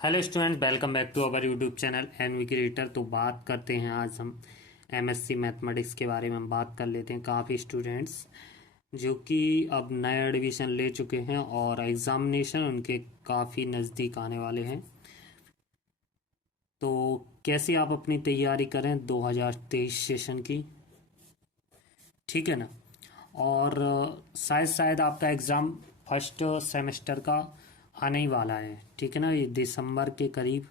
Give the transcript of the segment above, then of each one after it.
Hello students, welcome back to our YouTube channel NV creator. तो बात करते हैं आज हम एमएससी मैथमेटिक्स के बारे में हम बात कर लेते हैं। काफ़ी स्टूडेंट्स जो कि अब नया एडमिशन ले चुके हैं और एग्ज़ामिनेशन उनके काफ़ी नज़दीक आने वाले हैं। तो कैसे आप अपनी तैयारी करें 2023 सेशन की, ठीक है ना। और शायद आपका एग्ज़ाम फर्स्ट सेमेस्टर का आने ही वाला है, ठीक है ना। ये दिसंबर के करीब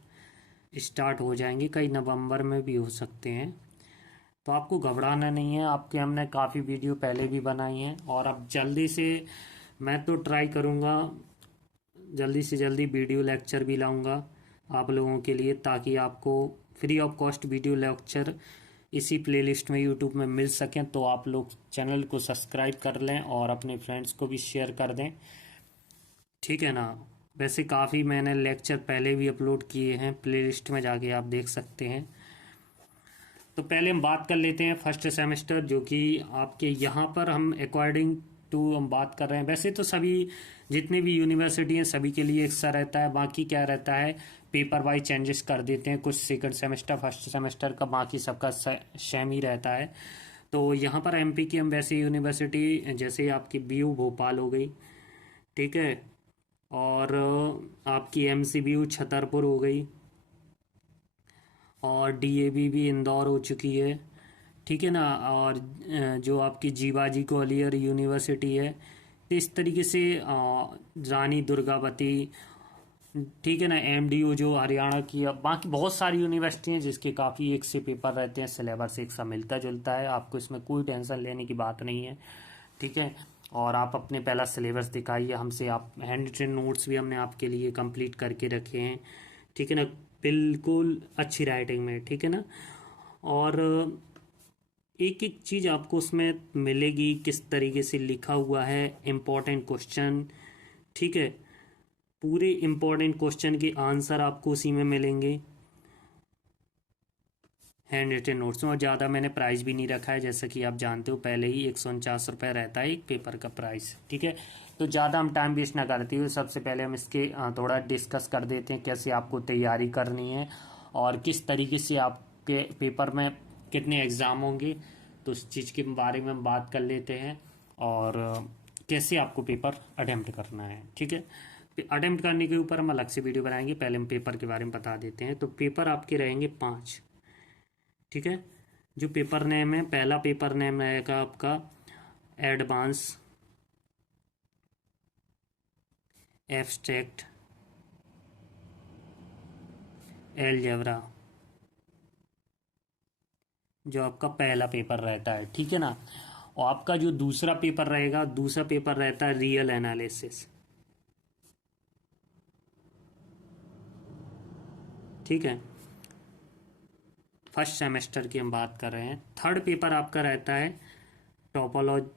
स्टार्ट हो जाएंगे, कई नवंबर में भी हो सकते हैं। तो आपको घबराना नहीं है, आपके हमने काफ़ी वीडियो पहले भी बनाई हैं और अब जल्दी से मैं तो ट्राई करूँगा जल्दी से जल्दी वीडियो लेक्चर भी लाऊंगा आप लोगों के लिए, ताकि आपको free of cost video lecture इसी प्लेलिस्ट में यूट्यूब में मिल सकें। तो आप लोग चैनल को सब्सक्राइब कर लें और अपने फ्रेंड्स को भी शेयर कर दें, ठीक है ना। वैसे काफ़ी मैंने लेक्चर पहले भी अपलोड किए हैं, प्लेलिस्ट में जाके आप देख सकते हैं। तो पहले हम बात कर लेते हैं फर्स्ट सेमेस्टर, जो कि आपके यहाँ पर हम अकॉर्डिंग टू हम बात कर रहे हैं। वैसे तो सभी जितने भी यूनिवर्सिटी हैं सभी के लिए एक सा रहता है, बाकी क्या रहता है पेपर वाइज चेंजेस कर देते हैं, कुछ सेकंड सेमेस्टर फर्स्ट सेमेस्टर का, बाकी सबका सेम ही रहता है। तो यहाँ पर एमपी की हम वैसे यूनिवर्सिटी जैसे आपकी बीयू भोपाल हो गई, ठीक है, और आपकी एमसीबीयू छतरपुर हो गई, और डीएवी भी इंदौर हो चुकी है, ठीक है ना। और जो आपकी जीवाजी ग्वालियर यूनिवर्सिटी है, तो इस तरीके से रानी दुर्गावती, ठीक है ना, एमडीयू जो हरियाणा की है। बाकी बहुत सारी यूनिवर्सिटी हैं जिसके काफ़ी एक से पेपर रहते हैं, सिलेबस एक सा मिलता जुलता है, आपको इसमें कोई टेंशन लेने की बात नहीं है, ठीक है। और आप अपने पहला सिलेबस दिखाइए हमसे, आप हैंड रिटन नोट्स भी हमने आपके लिए कंप्लीट करके रखे हैं, ठीक है ना, बिल्कुल अच्छी राइटिंग में, ठीक है ना। और एक एक चीज़ आपको उसमें मिलेगी, किस तरीके से लिखा हुआ है, इम्पोर्टेंट क्वेश्चन, ठीक है, पूरे इम्पोर्टेंट क्वेश्चन के आंसर आपको उसी में मिलेंगे हैंड रिटन नोट्स में। और ज़्यादा मैंने प्राइस भी नहीं रखा है, जैसा कि आप जानते हो पहले ही 149 रुपये रहता है एक पेपर का प्राइस, ठीक है। तो ज़्यादा हम टाइम वेस्ट ना करते हुए सबसे पहले हम इसके थोड़ा डिस्कस कर देते हैं कैसे आपको तैयारी करनी है और किस तरीके से आपके पेपर में कितने एग्ज़ाम होंगे। तो उस चीज़ के बारे में हम बात कर लेते हैं और कैसे आपको पेपर अटेम्प्ट करना है, ठीक है। अटेम्प्ट करने के ऊपर हम अलग से वीडियो बनाएंगे, पहले हम पेपर के बारे में बता देते हैं। तो पेपर आपके रहेंगे 5, ठीक है। जो पेपर नेम है, पहला पेपर नेम रहेगा आपका एडवांस एब्स्ट्रैक्ट एलजेब्रा, जो आपका पहला पेपर रहता है, ठीक है ना। और आपका जो दूसरा पेपर रहेगा, दूसरा पेपर रहता है रियल एनालिसिस, ठीक है। फर्स्ट सेमेस्टर की हम बात कर रहे हैं। थर्ड पेपर आपका रहता है टोपोलॉजी,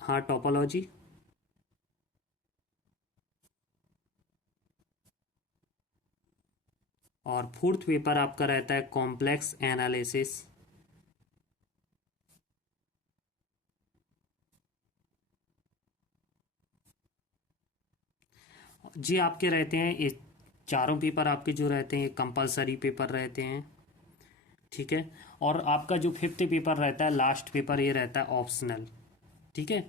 हाँ टोपोलॉजी, और फोर्थ पेपर आपका रहता है कॉम्प्लेक्स एनालिसिस, जी आपके रहते हैं ये चारों पेपर आपके जो रहते हैं कंपलसरी पेपर रहते हैं, ठीक है। और आपका जो फिफ्थ पेपर रहता है लास्ट पेपर, ये रहता है ऑप्शनल, ठीक है।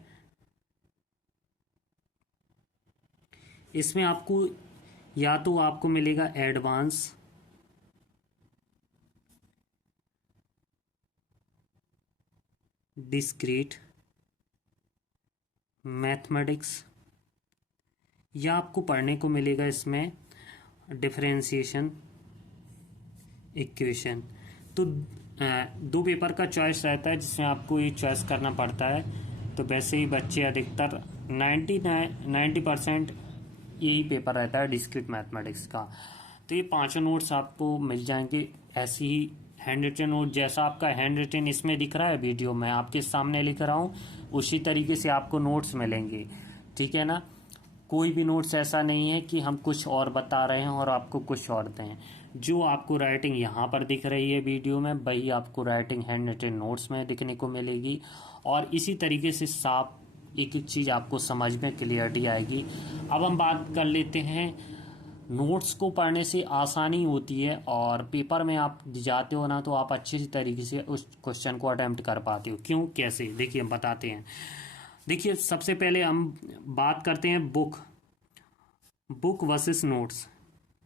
इसमें आपको या तो आपको मिलेगा एडवांस डिस्क्रीट मैथमेटिक्स, या आपको पढ़ने को मिलेगा इसमें डिफरेंशिएशन इक्वेशन। तो दो पेपर का चॉइस रहता है जिसमें आपको ये चॉइस करना पड़ता है। तो वैसे ही बच्चे अधिकतर 90% यही पेपर रहता है डिस्क्रीट मैथमेटिक्स का। तो ये पांचों नोट्स आपको मिल जाएंगे ऐसे ही हैंड रिटन नोट, जैसा आपका हैंड रिटन इसमें दिख रहा है वीडियो में आपके सामने लिख रहा हूँ, उसी तरीके से आपको नोट्स मिलेंगे, ठीक है ना। कोई भी नोट्स ऐसा नहीं है कि हम कुछ और बता रहे हैं और आपको कुछ और दें। जो आपको राइटिंग यहाँ पर दिख रही है वीडियो में, वही आपको राइटिंग हैंड रिटन नोट्स में दिखने को मिलेगी। और इसी तरीके से साफ एक एक चीज़ आपको समझ में क्लियरिटी आएगी। अब हम बात कर लेते हैं नोट्स को पढ़ने से आसानी होती है और पेपर में आप जाते हो ना तो आप अच्छे तरीके से उस क्वेश्चन को अटेम्प्ट कर पाते हो। क्यों, कैसे, देखिए हम बताते हैं। देखिए सबसे पहले हम बात करते हैं बुक वर्सेस नोट्स।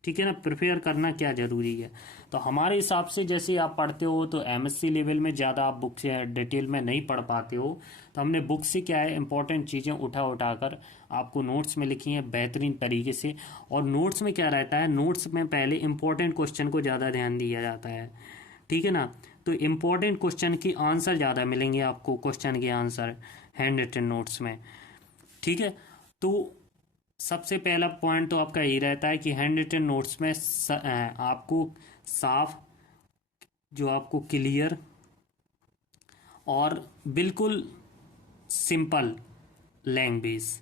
ठीक है ना, प्रिपेयर करना क्या ज़रूरी है। तो हमारे हिसाब से जैसे आप पढ़ते हो तो एमएससी लेवल में ज़्यादा आप बुक से डिटेल में नहीं पढ़ पाते हो, तो हमने बुक से क्या है इंपॉर्टेंट चीज़ें उठा कर आपको नोट्स में लिखी हैं बेहतरीन तरीके से। और नोट्स में क्या रहता है, नोट्स में पहले इंपॉर्टेंट क्वेश्चन को ज़्यादा ध्यान दिया जाता है। ठीक है ना, तो इम्पोर्टेंट क्वेश्चन की आंसर ज़्यादा मिलेंगे आपको, क्वेश्चन के आंसर हैंड रिटन नोट्स में। ठीक है, तो सबसे पहला पॉइंट तो आपका यही रहता है कि हैंड रिटन नोट्स में आपको साफ, जो आपको क्लियर और बिल्कुल सिंपल लैंग्वेज,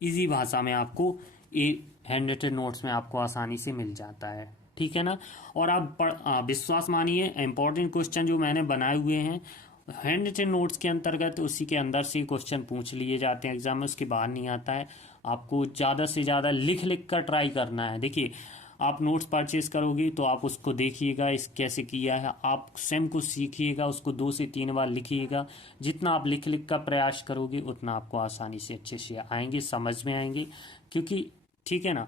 इजी भाषा में आपको ये हैंड रिटन नोट्स में आपको आसानी से मिल जाता है। ठीक है ना, और आप विश्वास मानिए इंपॉर्टेंट क्वेश्चन जो मैंने बनाए हुए हैं हैंड रिटन नोट्स के अंतर्गत, उसी के अंदर से क्वेश्चन पूछ लिए जाते हैं एग्जाम में, उसके बाहर नहीं आता है। आपको ज़्यादा से ज़्यादा लिख लिख कर ट्राई करना है। देखिए आप नोट्स परचेज करोगी तो आप उसको देखिएगा इस कैसे किया है, आप सेम को सीखिएगा, उसको 2 से 3 बार लिखिएगा। जितना आप लिख लिख का प्रयास करोगे उतना आपको आसानी से अच्छे से आएंगे, समझ में आएंगे। क्योंकि ठीक है ना,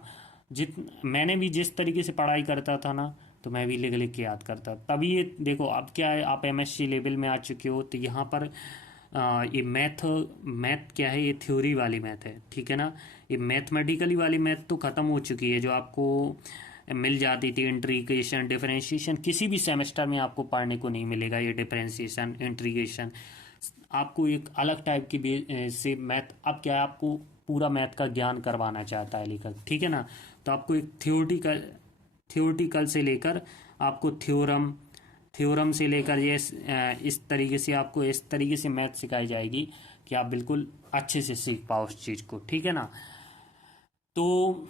मैंने भी जिस तरीके से पढ़ाई करता था ना तो मैं भी लिख लिख के याद करता। तभी ये देखो अब क्या है, आप एमएससी लेवल में आ चुके हो तो यहाँ पर ये मैथ क्या है, ये थ्योरी वाली मैथ है। ठीक है ना, ये मैथमेटिकली वाली मैथ तो ख़त्म हो चुकी है जो आपको मिल जाती थी। इंटीग्रेशन, डिफरेंशिएशन किसी भी सेमेस्टर में आपको पढ़ने को नहीं मिलेगा। ये डिफरेंशिएशन, इंटीग्रेशन आपको एक अलग टाइप की से मैथ, अब क्या है आपको पूरा मैथ का ज्ञान करवाना चाहता है लेखक। ठीक है ना, तो आपको एक थ्योरेटिकल से लेकर आपको थ्योरम से लेकर ये इस तरीके से आपको इस तरीके से मैथ सिखाई जाएगी कि आप बिल्कुल अच्छे से सीख पाओ उस चीज़ को। ठीक है ना, तो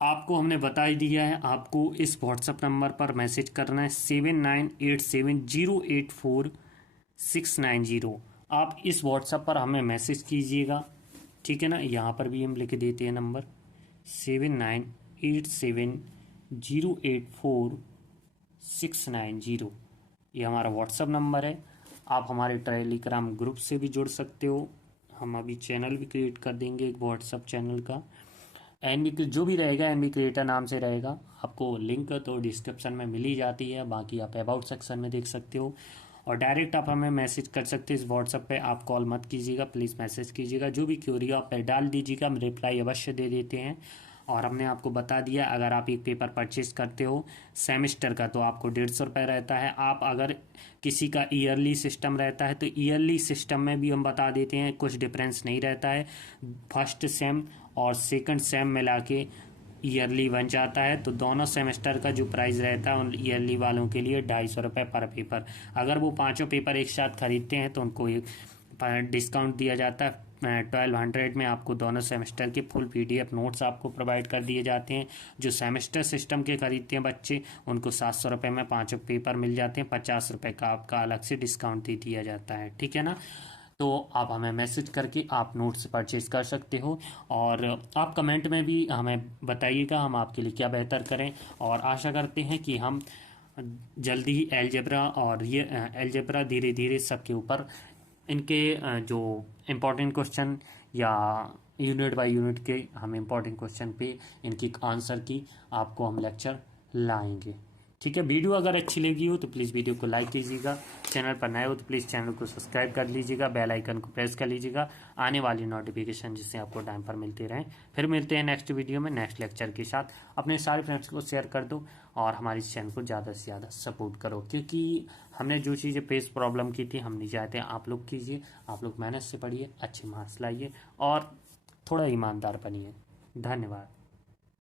आपको हमने बता ही दिया है, आपको इस व्हाट्सएप नंबर पर मैसेज करना है 7987084690। आप इस व्हाट्सएप पर हमें मैसेज कीजिएगा। ठीक है ना, यहाँ पर भी हम लिख देते हैं नंबर 7987084690। ये हमारा व्हाट्सएप नंबर है। आप हमारे टेलीग्राम ग्रुप से भी जुड़ सकते हो। हम अभी चैनल भी क्रिएट कर देंगे एक व्हाट्सएप चैनल का, एनबी जो भी रहेगा एनबी क्रिएटर नाम से रहेगा। आपको लिंक तो डिस्क्रिप्शन में मिल ही जाती है, बाकी आप अबाउट सेक्शन में देख सकते हो। और डायरेक्ट आप हमें मैसेज कर सकते हैं इस व्हाट्सएप पे। आप कॉल मत कीजिएगा, प्लीज़ मैसेज कीजिएगा। जो भी क्यूरी आप डाल दीजिएगा, हम रिप्लाई अवश्य दे देते हैं। और हमने आपको बता दिया अगर आप एक पेपर परचेज करते हो सेमेस्टर का तो आपको 150 रुपये रहता है। आप अगर किसी का ईयरली सिस्टम रहता है तो ईयरली सिस्टम में भी हम बता देते हैं, कुछ डिफरेंस नहीं रहता है। फर्स्ट सेम और सेकंड सेम मिला के ईयरली बन जाता है। तो दोनों सेमेस्टर का जो प्राइस रहता है उन ईयरली वालों के लिए 250 रुपये पर पेपर। अगर वो 5 पेपर एक साथ खरीदते हैं तो उनको एक डिस्काउंट दिया जाता है। 1200 में आपको दोनों सेमेस्टर के फुल PDF नोट्स आपको प्रोवाइड कर दिए जाते हैं। जो सेमेस्टर सिस्टम के खरीदते हैं बच्चे उनको 700 रुपये में 5 पेपर मिल जाते हैं। 50 रुपये का आपका अलग से डिस्काउंट दे दिया जाता है। ठीक है ना, तो आप हमें मैसेज करके आप नोट्स परचेज कर सकते हो। और आप कमेंट में भी हमें बताइएगा हम आपके लिए क्या बेहतर करें। और आशा करते हैं कि हम जल्दी ही अलजेब्रा और ये अलजेब्रा धीरे धीरे सबके ऊपर इनके जो इम्पोर्टेंट क्वेश्चन या यूनिट बाय यूनिट के हम इम्पोर्टेंट क्वेश्चन पे इनकी आंसर की आपको हम लेक्चर लाएंगे। ठीक है, वीडियो अगर अच्छी लगी हो तो प्लीज़ वीडियो को लाइक कीजिएगा। चैनल पर नए हो तो प्लीज़ चैनल को सब्सक्राइब कर लीजिएगा, बेल आइकन को प्रेस कर लीजिएगा, आने वाली नोटिफिकेशन जिससे आपको टाइम पर मिलते रहें। फिर मिलते हैं नेक्स्ट वीडियो में नेक्स्ट लेक्चर के साथ। अपने सारे फ्रेंड्स को शेयर कर दो और हमारे चैनल को ज़्यादा से ज़्यादा सपोर्ट करो, क्योंकि हमने जो चीज़ें फेस प्रॉब्लम की थी हम नहीं चाहते आप लोग कीजिए। आप लोग मेहनत से पढ़िए, अच्छे मार्क्स लाइए और थोड़ा ईमानदार बनिए। धन्यवाद।